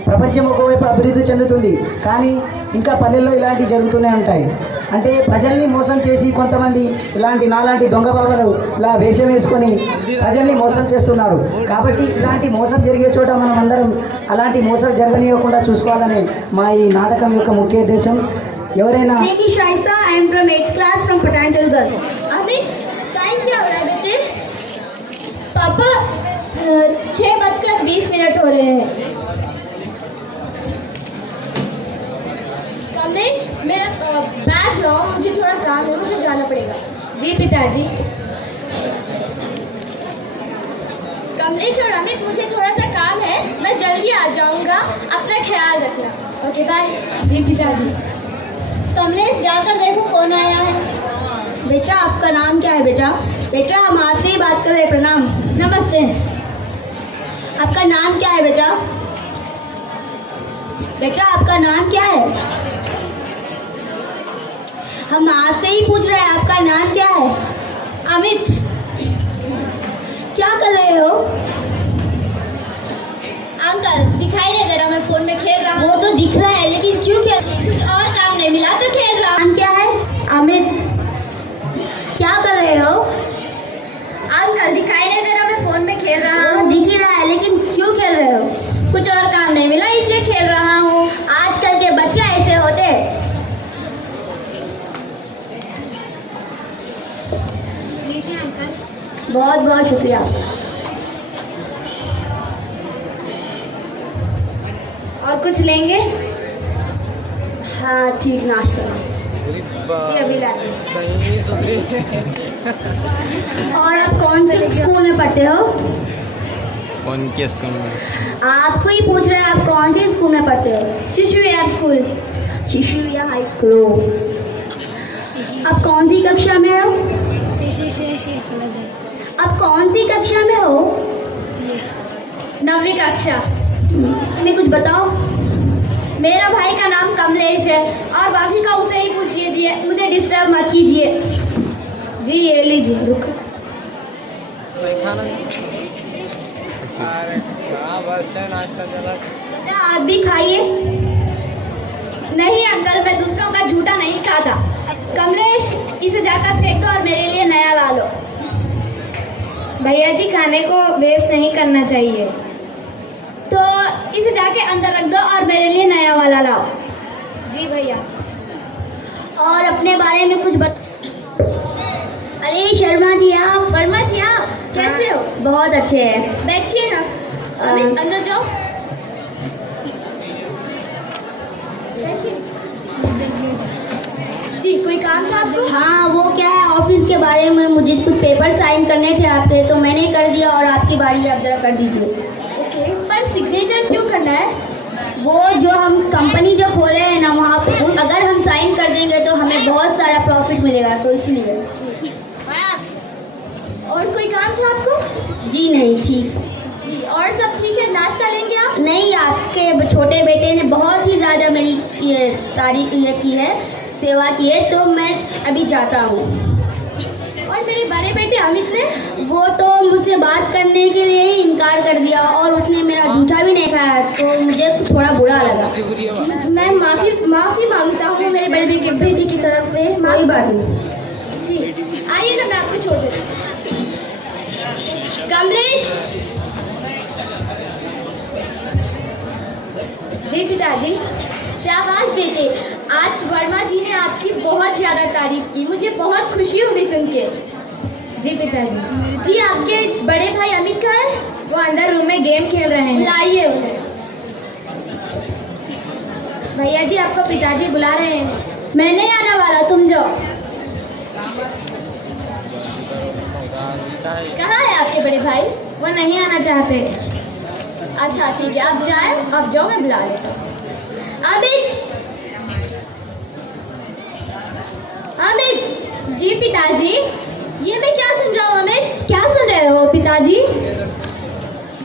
ప్రపంచం ఒకవైపు అభివృద్ధి చెందుతుంది, కానీ ఇంకా పల్లెల్లో ఇలాంటివి జరుగుతూనే ఉంటాయి. అంటే ప్రజల్ని మోసం చేసి కొంతమంది ఇలాంటి నాలాంటి దొంగ బాబాలు ఇలా వేషం వేసుకొని ప్రజల్ని మోసం చేస్తున్నారు. కాబట్టి ఇలాంటి మోసం జరిగే చోట మనం అందరం అలాంటి మోసం జరగనివ్వకుండా చూసుకోవాలని మా ఈ నాటకం యొక్క ముఖ్య ఉద్దేశం. ఎవరైనా I am from 8th class from Patanjali Girl. Amit time क्या हो रहा है बेटे? पापा 6:20 हो रहे हैं. कमलेश मेरा बैग लाओ, मुझे थोड़ा काम है, मुझे जाना पड़ेगा. जी पिताजी. कमलेश और अमित मुझे थोड़ा सा काम है, मैं जल्दी आ जाऊंगा, अपना ख्याल रखना. Okay bye. जी पिताजी. कमलेश जाकर देखो कौन आया है. बेटा आपका नाम क्या है बेटा? बेटा हम आपसे ही बात कर रहे हैं. प्रणाम. नमस्ते. आपका नाम क्या है बेटा? बेटा आपका नाम क्या है? हम आपसे ही पूछ रहे हैं आपका नाम क्या है? अमित. क्या कर रहे हो? अंकल दिखाई नहीं दे रहा, मैं फोन में खेल रहा हूँ. वो तो दिख रहा है लेकिन क्यों खेल? कुछ और काम नहीं मिला तो खेल रहा हूँ. नाम क्या है? अमित. क्या कर रहे हो? अंकल दिखाई नहीं दे रहा, मैं फोन में खेल रहा वो हूँ. दिख ही रहा है लेकिन क्यों खेल रहे हो? कुछ और काम नहीं मिला इसलिए खेल रहा हूँ. आजकल के बच्चे ऐसे होते. लीजिए अंकल. बहुत बहुत शुक्रिया. और कुछ लेंगे? हाँ ठीक, नाश्ता. जी अभी लाते हैं. और आप कौन से स्कूल में पढ़ते हो? कौन के स्कूल में? आपको ही पूछ रहे हैं आप कौन से स्कूल में पढ़ते हो? शिशु विहार स्कूल. शिशु विहार हाई स्कूल. आप कौन सी कक्षा में हो? आप कौन सी कक्षा में हो? 9वीं कक्षा. हमें कुछ बताओ. मेरा भाई का नाम कमलेश है और बाकी का उसे ही पूछ लीजिए, मुझे डिस्टर्ब मत कीजिए. जी ये लीजिए. रुको. बेटा आप भी खाइए. नहीं अंकल, मैं दूसरों का झूठा नहीं खाता. कमलेश इसे जाकर फेंक दो और मेरे लिए नया ला लो. भैया जी खाने को वेस्ट नहीं करना चाहिए, तो इसे जाके अंदर रख दो और मेरे लिए नया वाला लाओ. जी भैया. और अपने बारे में कुछ अरे शर्मा जी आप. वर्मा जी आप कैसे हो? बहुत अच्छे हैं. बैठिए ना. अमित अंदर जाओ. बैठिए. जी कोई काम था आपको? हाँ वो क्या है, ऑफिस के बारे में मुझे कुछ पेपर साइन करने थे आपसे, तो मैंने कर दिया और आपकी बारी आप जरा कर दीजिए. ओके, पर सिग्नेचर क्यों करना है? वो जो हम कंपनी जो खोले हैं ना, वहाँ अगर हम साइन कर देंगे तो हमें बहुत सारा प्रॉफिट मिलेगा, तो इसलिए. और कोई काम था आपको? जी नहीं, ठीक. जी और सब ठीक है. नाश्ता लेंगे आप? नहीं, आपके छोटे बेटे ने बहुत ही ज़्यादा मेरी ये तारीफ की है, सेवा की है, तो मैं अभी जाता हूँ. और मेरे बड़े बेटे अमित ने? वो तो मुझसे बात करने के लिए ही इनकार कर दिया और उसने मेरा जूठा भी नहीं खाया, तो मुझे थोड़ा बुरा लगा. मैं माफी मांगता हूँ मेरे बड़े बेटे की तरफ से. कोई बात नहीं. जी आइए ना, मैं आपको छोड़ देती हूँ. कमलेश. जी पिताजी. शाबाश बेटे, आज वर्मा जी ने आपकी बहुत ज़्यादा तारीफ की, मुझे बहुत खुशी हुई सुन के. जी पिताजी. जी आपके बड़े भाई अमित कहाँ है? वो अंदर रूम में गेम खेल रहे हैं. बुलाइए उन्हें. भैया जी आपको पिताजी बुला रहे हैं. मैं नहीं आने वाला, तुम जाओ. कहाँ है आपके बड़े भाई? वो नहीं आना चाहते. अच्छा ठीक है, आप जाए, आप जाओ, मैं बुला लेता हूँ. अमित. अमित. जी पिताजी. ये मैं क्या सुन रहा हूँ अमित? क्या सुन रहे हो पिताजी?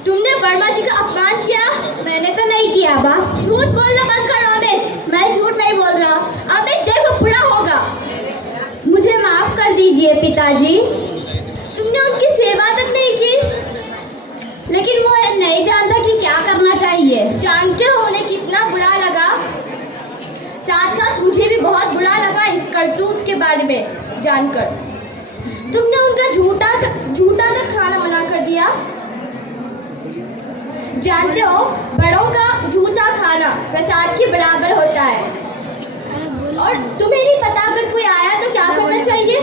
तुमने वर्मा जी का अपमान किया. मैंने तो नहीं किया बा. झूठ बोलना बंद करो अमित. मैं झूठ नहीं बोल रहा. अमित देखो बुरा होगा. मुझे माफ कर दीजिए पिताजी. तुमने उनकी सेवा तक नहीं की. लेकिन वो नहीं जानता कि क्या करना होना चाहिए। जानते हो उन्हें कितना बुरा लगा? साथ साथ मुझे भी बहुत बुरा लगा इस करतूत के बारे में जानकर। तुमने उनका झूठा का खाना मना कर दिया। जानते हो बड़ों का झूठा खाना प्रसाद के बराबर होता है। और तुम्हें नहीं पता अगर कोई आया तो क्या करना चाहिए?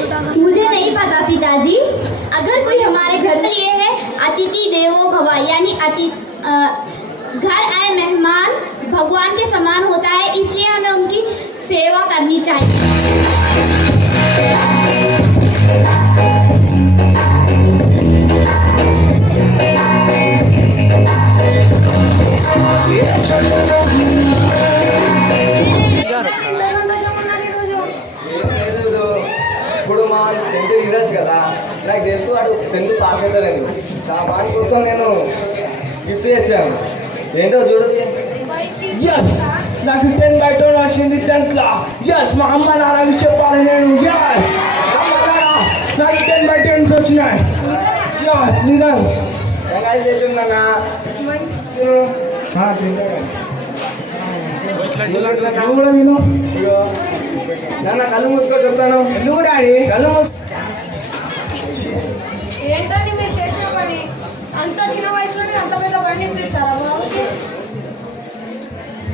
मुझे नहीं पता पिताजी। अगर कोई हमारे घर में ये है अतिथि देवो भव, यानी घर आए मेहमान भगवान के समान होता है, इसलिए हमें उनकी सेवा करनी चाहिए। ఇప్పుడు మా 10th రిజల్ట్స్ కదా, నాకు తెలుసు వాడు 10th పాస్ అవుతారని. వాడి కోసం నేను గిఫ్ట్ తెచ్చాను. ఏంటో చూడు. నాకు 10/10 వచ్చింది 10th లో. మా అమ్మ నాన్నకి చెప్పాలి నేను. నాకు 10/10 వచ్చినాయి. నిజం. కంగ్రాచులేషన్ నాన్న. నాన్న కళ్ళు మూసుకో చెప్తాను. నువ్వు డాడీ కళ్ళు మూసుకో. ఏంటండి మీరు చేసిన పని? అంత చిన్న వయసులోనే అంత పెద్ద బండి ఇప్పిస్తారా బాబుకి?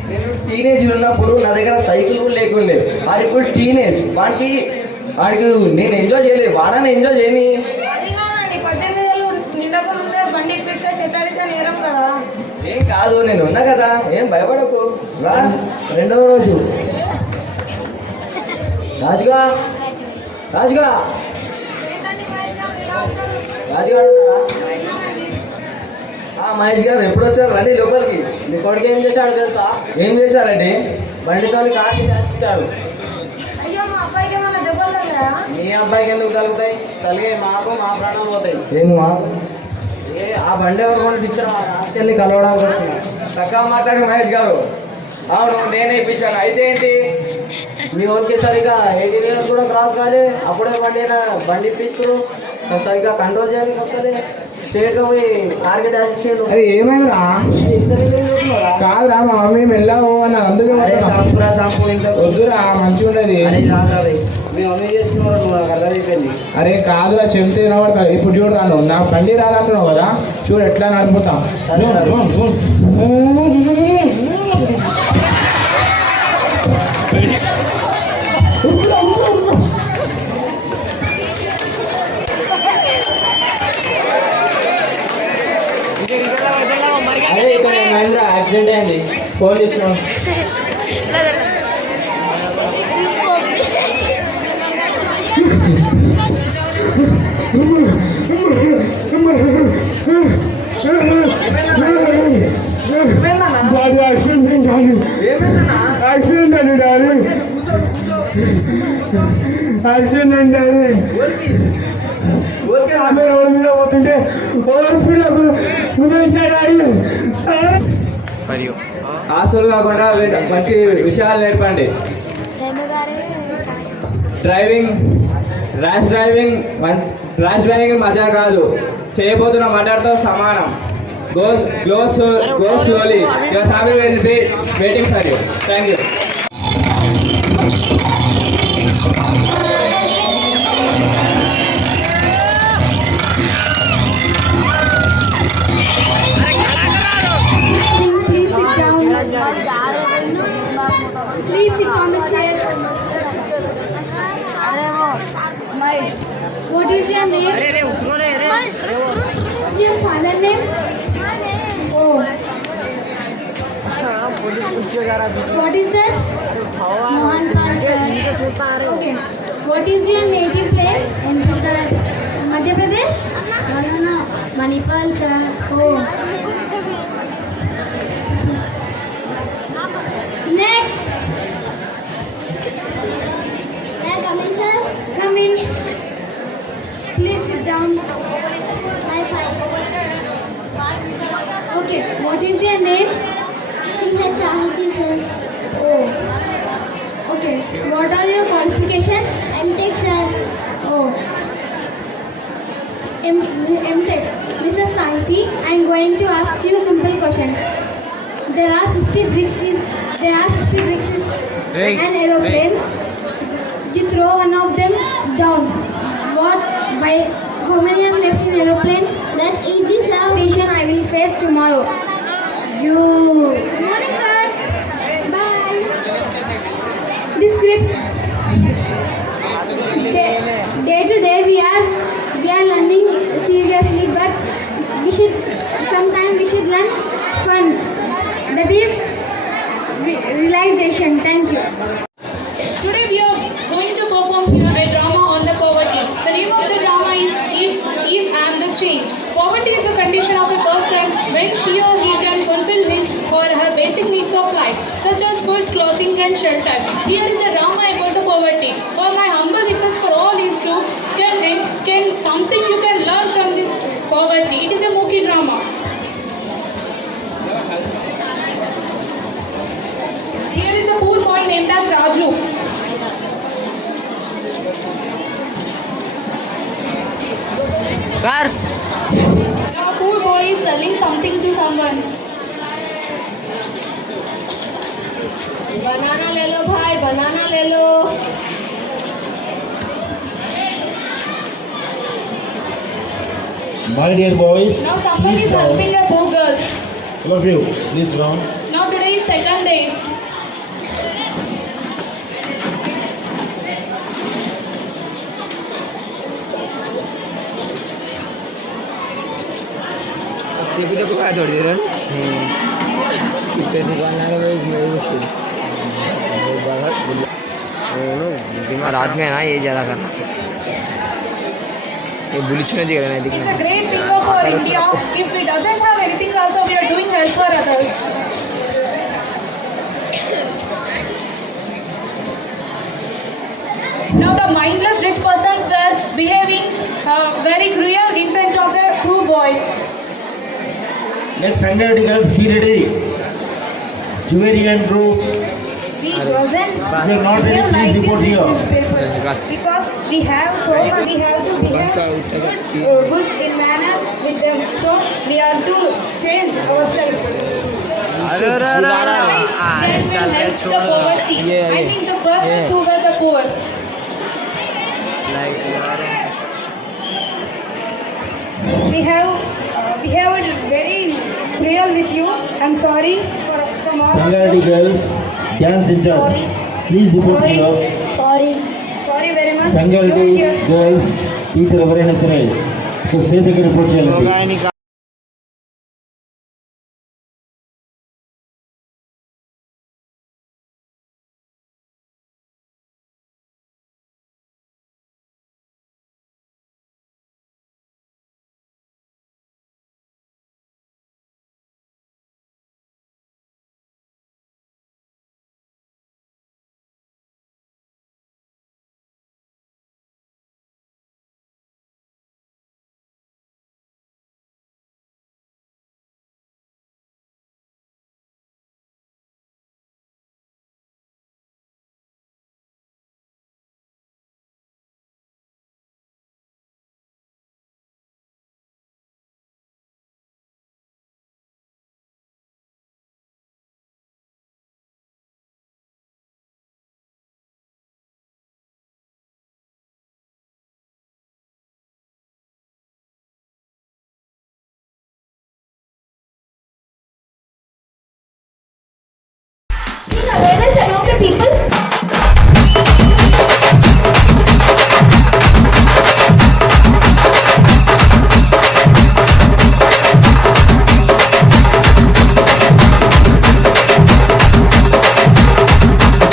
నేను టీనేజ్ ఉన్నప్పుడు నా దగ్గర సైకిల్ కూడా లేకుండే. వాడు ఇప్పుడు టీనేజ్. వాడికి నేను ఎంజాయ్ చేయలేదు, వాడని ఎంజాయ్ చేయని. అది కాదండి, 18 ఏళ్ళు నిండక ముందే బండి ఇప్పిస్తే చెట్టాడితే నేరం కదా. ఏం కాదు, నేను ఉన్నా కదా, ఏం భయపడకు. రా. రెండవ రోజు రాజుగా రాజుగా రాజుగారు ఉన్నారా? మహేష్ గారు ఎప్పుడు వచ్చారు? రండి లోపలికి. మీ కొడుకు ఏం చేశాడు తెలుసా? ఏం చేశారండి? బండితో కార్కి ఇచ్చాడు. అయ్యో, మా అబ్బాయికి ఏమన్నా దెబ్బలు తగిలాయా? మీ అబ్బాయికి ఎందుకు కలుగుతాయి? కలిగే మాకు మా ప్రాణాలు పోతాయి. ఆ బండి ఎవరు కొని ఇచ్చారు? రాసుకెళ్ళి కలవడానికి వచ్చిన. చక్కగా మాట్లాడి మహేష్ గారు. అవును, నేనే ఇప్పించాను. అయితే ఏంటి? మీ వాళ్ళకి సరిగా 18 ఇయర్స్ కూడా క్రాస్ కాలే, అప్పుడే బండి ఇప్పిస్తారు. సరిగ్గా కంట్రోల్ చేయడానికి వస్తుంది. స్ట్రేట్గా పోయి టార్గెట్ డాష్ ఇచ్చాడు. అది ఏమైందిరా? కాదురా, మా మమ్మీ మెల్లవు అన్న, అందుకే వద్దురా, మంచిగా ఉండదు. మీ మమ్మీ చేస్తున్నారు, నువ్వు నాకు అర్థమైపోయింది. అరే కాదురా, చెప్తే వినబడతా. ఇప్పుడు చూడు రాను, నా బండి రాదంటున్నావు కదా, చూడు ఎట్లా నడుపుతా. అదే ఇక్కడ మహేంద్ర యాక్సిడెంట్ అయింది, ఫోన్ చేస్తున్నాం. యాక్సిడెంట్ రోడ్డు మీద పోతుంటే హాస్టల్ కాకుండా మంచి విషయాలు నేర్పండి. ర్యాష్ డ్రైవింగ్ మజా కాదు, చేయబోతున్న మర్డర్తో సమానం. Go slowly. Your family will be waiting for you. Thank you. Please sit on the chair. What is your name? Is your father name? Oh. What is that? Mohan Pal sir. Okay. What is your native place? MP sir. Madhya Pradesh? No. Manipal sir. Oh. Next. May I come in, sir? Come in. Please sit down. High five. Okay. What is your name? Chahati, sir. Oh. Okay. What are your qualifications? MTech, sir. Oh. MTech. Mrs. Saiti, I am going to 50 bricks is Hey. an aeroplane. You throw one of them down. What? By how many are left in aeroplane? That's easy, sir. Station I will face tomorrow. You. Good morning, sir. Bye. This script. Day to day we are learning seriously, but sometimes we should learn fun. That is realization. Thank you. Today we are going to perform here a drama on the poverty. The name of the drama is I Am the Change. Poverty is a condition of a person when she or he can fulfill his or her basic needs of life, such as food, clothing and shelter. Here is a drama about the poverty. My humble request for all is to can something you can learn from this poverty. It is a Mookie drama. Here is a poor boy named as Raju. Sir. Now a poor boy is selling something to someone. बनाना ले लो भाई, बनाना ले लो. My dear boys, Now someone is helping a poor girl. all of you, please round. Now today is second day. भी तो कुछ थोड़ी देर कितने दुकानदारों में बीमार आदमी है ना ये ज़्यादा करना ये बुलिच नहीं दिख रहा है It's a great thing for India. If we doesn't have anything also, we are doing help for others. Now the mindless rich persons were behaving very cruel in front of the poor boy. Next, Sangar girls, be ready. Jewelry and group. We wasn't. If you are not ready, please report here. Because we have so much, we have to behave good in manner with them. So we have to change ourselves. Then will help the poverty. I think the persons who were the poor. We have it very real with you. I'm sorry from all of Sangar you. girls, dance in charge. Please report here. Sorry very much. Sangar Don't hear. girls, teacher ఎవరైనా సరే సేఫ్గా report చేయాలి.